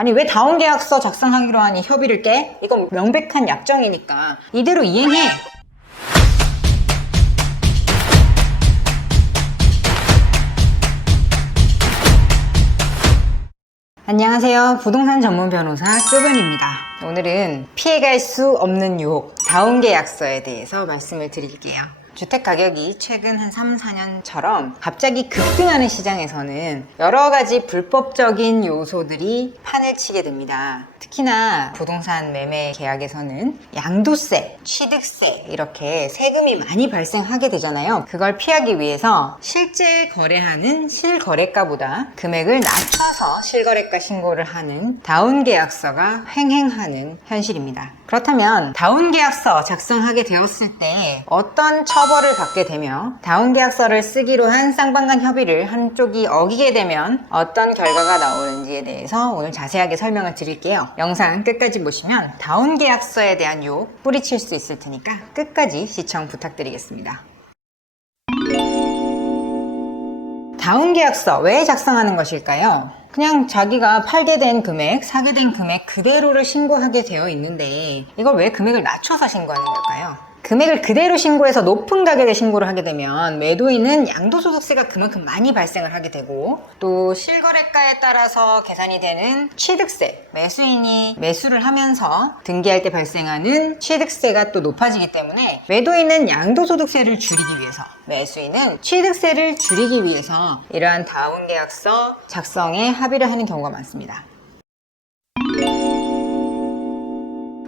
아니 왜 다운 계약서 작성하기로 하니 협의를 깨? 이건 명백한 약정이니까 이대로 이행해. 안녕하세요. 부동산 전문 변호사 쪼변입니다. 오늘은 피해갈 수 없는 유혹, 다운 계약서에 대해서 말씀을 드릴게요. 주택 가격이 최근 한 3, 4년처럼 갑자기 급등하는 시장에서는 여러 가지 불법적인 요소들이 판을 치게 됩니다. 특히나 부동산 매매 계약에서는 양도세, 취득세 이렇게 세금이 많이 발생하게 되잖아요. 그걸 피하기 위해서 실제 거래하는 실거래가보다 금액을 낮춰서 실거래가 신고를 하는 다운 계약서가 횡행하는 현실입니다. 그렇다면 다운 계약서 작성하게 되었을 때 어떤 처 벌을 받게 되며 다운 계약서를 쓰기로 한 쌍방 간 협의를 한쪽이 어기게 되면 어떤 결과가 나오는지에 대해서 오늘 자세하게 설명을 드릴게요. 영상 끝까지 보시면 다운 계약서에 대한 유혹 뿌리칠 수 있을 테니까 끝까지 시청 부탁드리겠습니다. 다운 계약서 왜 작성하는 것일까요? 그냥 자기가 팔게 된 금액, 사게 된 금액 그대로를 신고하게 되어 있는데 이걸 왜 금액을 낮춰서 신고하는 걸까요? 금액을 그대로 신고해서 높은 가격에 신고를 하게 되면 매도인은 양도소득세가 그만큼 많이 발생을 하게 되고 또 실거래가에 따라서 계산이 되는 취득세, 매수인이 매수를 하면서 등기할 때 발생하는 취득세가 또 높아지기 때문에 매도인은 양도소득세를 줄이기 위해서 매수인은 취득세를 줄이기 위해서 이러한 다운계약서 작성에 합의를 하는 경우가 많습니다.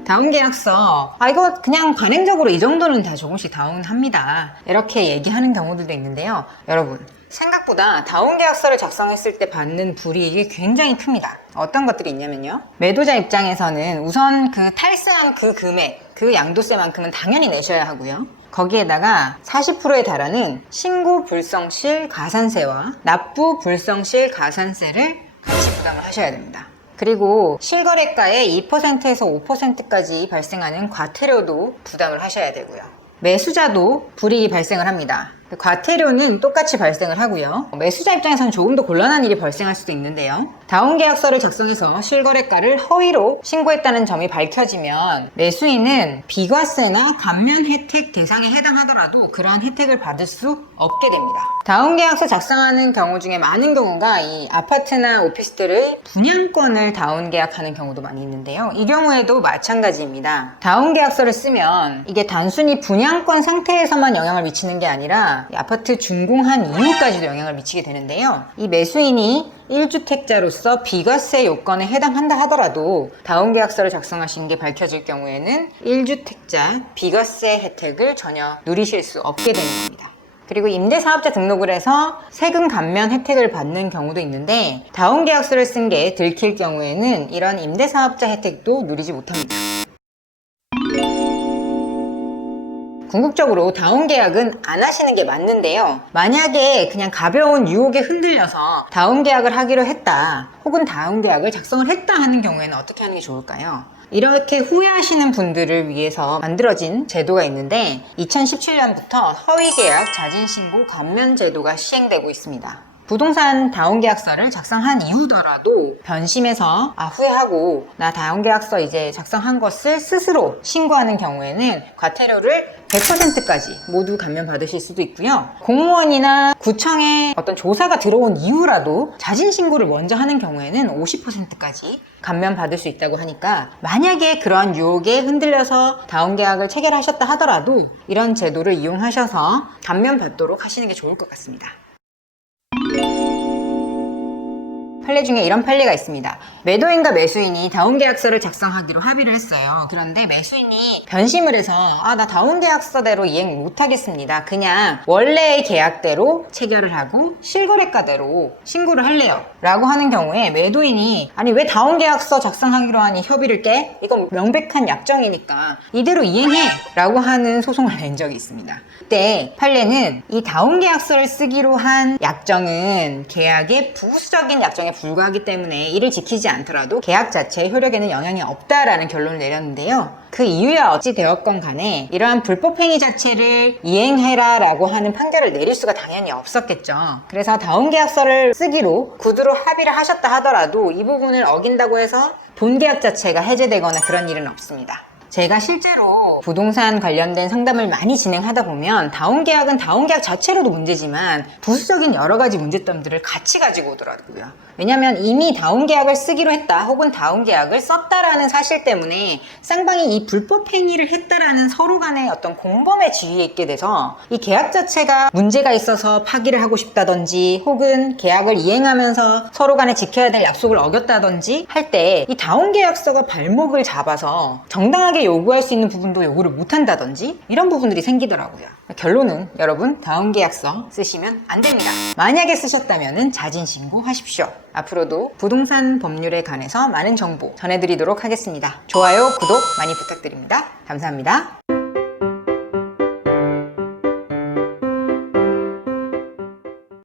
다운 계약서. 아 이거 그냥 관행적으로 이 정도는 다 조금씩 다운합니다. 이렇게 얘기하는 경우들도 있는데요. 여러분 생각보다 다운 계약서를 작성했을 때 받는 불이익이 굉장히 큽니다. 어떤 것들이 있냐면요. 매도자 입장에서는 우선 그 탈승한 그 금액 그 양도세만큼은 당연히 내셔야 하고요. 거기에다가 40%에 달하는 신고 불성실 가산세와 납부 불성실 가산세를 같이 부담을 하셔야 됩니다 그리고 실거래가의 2%에서 5%까지 발생하는 과태료도 부담을 하셔야 되고요. 매수자도 불이익이 발생을 합니다. 과태료는 똑같이 발생을 하고요. 매수자 입장에서는 조금 더 곤란한 일이 발생할 수도 있는데요. 다운 계약서를 작성해서 실거래가를 허위로 신고했다는 점이 밝혀지면 매수인은 비과세나 감면 혜택 대상에 해당하더라도 그러한 혜택을 받을 수 없게 됩니다. 다운 계약서 작성하는 경우 중에 많은 경우가 이 아파트나 오피스텔을 분양권을 다운 계약하는 경우도 많이 있는데요. 이 경우에도 마찬가지입니다. 다운 계약서를 쓰면 이게 단순히 분양권 상태에서만 영향을 미치는 게 아니라 이 아파트 준공한 이후까지도 영향을 미치게 되는데요. 이 매수인이 1주택자로서 비과세 요건에 해당한다 하더라도 다운 계약서를 작성하신 게 밝혀질 경우에는 1주택자 비과세 혜택을 전혀 누리실 수 없게 되는 겁니다. 그리고 임대사업자 등록을 해서 세금 감면 혜택을 받는 경우도 있는데 다운 계약서를 쓴 게 들킬 경우에는 이런 임대사업자 혜택도 누리지 못합니다. 궁극적으로 다운 계약은 안 하시는 게 맞는데요. 만약에 그냥 가벼운 유혹에 흔들려서 다운 계약을 하기로 했다, 혹은 다운 계약을 작성을 했다 하는 경우에는 어떻게 하는 게 좋을까요? 이렇게 후회하시는 분들을 위해서 만들어진 제도가 있는데 2017년부터 허위계약 자진신고 감면 제도가 시행되고 있습니다. 부동산 다운 계약서를 작성한 이후더라도 변심해서 아 후회하고 나 다운 계약서 이제 작성한 것을 스스로 신고하는 경우에는 과태료를 100%까지 모두 감면 받으실 수도 있고요. 공무원이나 구청에 어떤 조사가 들어온 이후라도 자진 신고를 먼저 하는 경우에는 50%까지 감면 받을 수 있다고 하니까 만약에 그런 유혹에 흔들려서 다운 계약을 체결하셨다 하더라도 이런 제도를 이용하셔서 감면 받도록 하시는 게 좋을 것 같습니다. 판례 중에 이런 판례가 있습니다. 매도인과 매수인이 다운 계약서를 작성하기로 합의를 했어요. 그런데 매수인이 변심을 해서 아 나 다운 계약서대로 이행 못 하겠습니다. 그냥 원래의 계약대로 체결을 하고 실거래가대로 신고를 할래요. 라고 하는 경우에 매도인이 아니 왜 다운 계약서 작성하기로 하니 협의를 깨? 이건 명백한 약정이니까 이대로 이행해! 라고 하는 소송을 낸 적이 있습니다. 그때 판례는 이 다운 계약서를 쓰기로 한 약정은 계약의 부수적인 기능에 불과하기 때문에 이를 지키지 않더라도 계약 자체의 효력에는 영향이 없다라는 결론을 내렸는데요. 그 이유야 어찌 되었건 간에 이러한 불법 행위 자체를 이행해라 라고 하는 판결을 내릴 수가 당연히 없었겠죠. 그래서 다운 계약서를 쓰기로 구두로 합의를 하셨다 하더라도 이 부분을 어긴다고 해서 본 계약 자체가 해제되거나 그런 일은 없습니다. 제가 실제로 부동산 관련된 상담을 많이 진행하다 보면 다운 계약은 다운 계약 자체로도 문제지만 부수적인 여러 가지 문제점들을 같이 가지고 오더라고요. 왜냐하면 이미 다운 계약을 쓰기로 했다 혹은 다운 계약을 썼다라는 사실 때문에 쌍방이 이 불법 행위를 했다라는 서로 간의 어떤 공범의 지위에 있게 돼서 이 계약 자체가 문제가 있어서 파기를 하고 싶다든지 혹은 계약을 이행하면서 서로 간에 지켜야 될 약속을 어겼다든지 할 때 이 다운 계약서가 발목을 잡아서 정당하게 요구할 수 있는 부분도 요구를 못 한다든지 이런 부분들이 생기더라고요. 결론은 여러분 다운 계약서 쓰시면 안 됩니다. 만약에 쓰셨다면 자진 신고하십시오. 앞으로도 부동산 법률에 관해서 많은 정보 전해드리도록 하겠습니다. 좋아요, 구독 많이 부탁드립니다. 감사합니다.